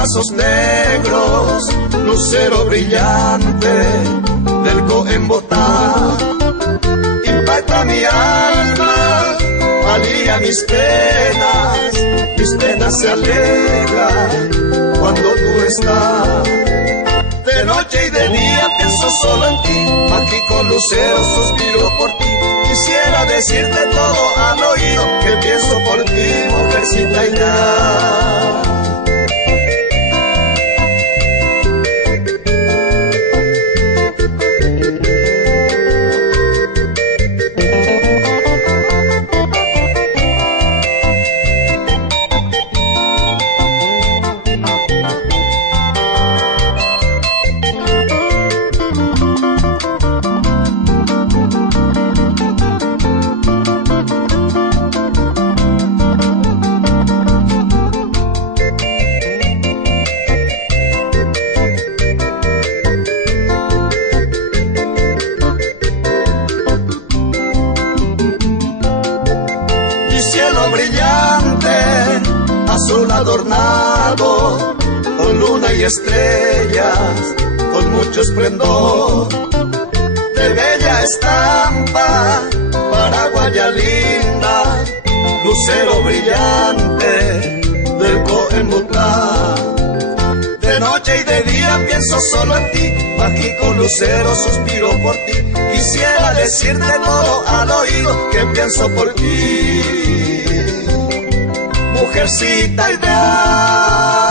brazos negros, lucero brillante del Coembotá. Impacta mi alma, alivia mis penas se alejan cuando tú estás. De noche y de día pienso solo en ti, mágico lucero suspiro por ti. Quisiera decirte todo al oído, que pienso por ti, mujercita y ya. Brillante, azul adornado, con luna y estrellas, con mucho esplendor, de bella estampa, paraguaya linda, lucero brillante del Coembotá. De noche y de día pienso solo en ti, mágico lucero suspiro por ti. Quisiera decirte todo al oído, que pienso por ti, mujercita ideal.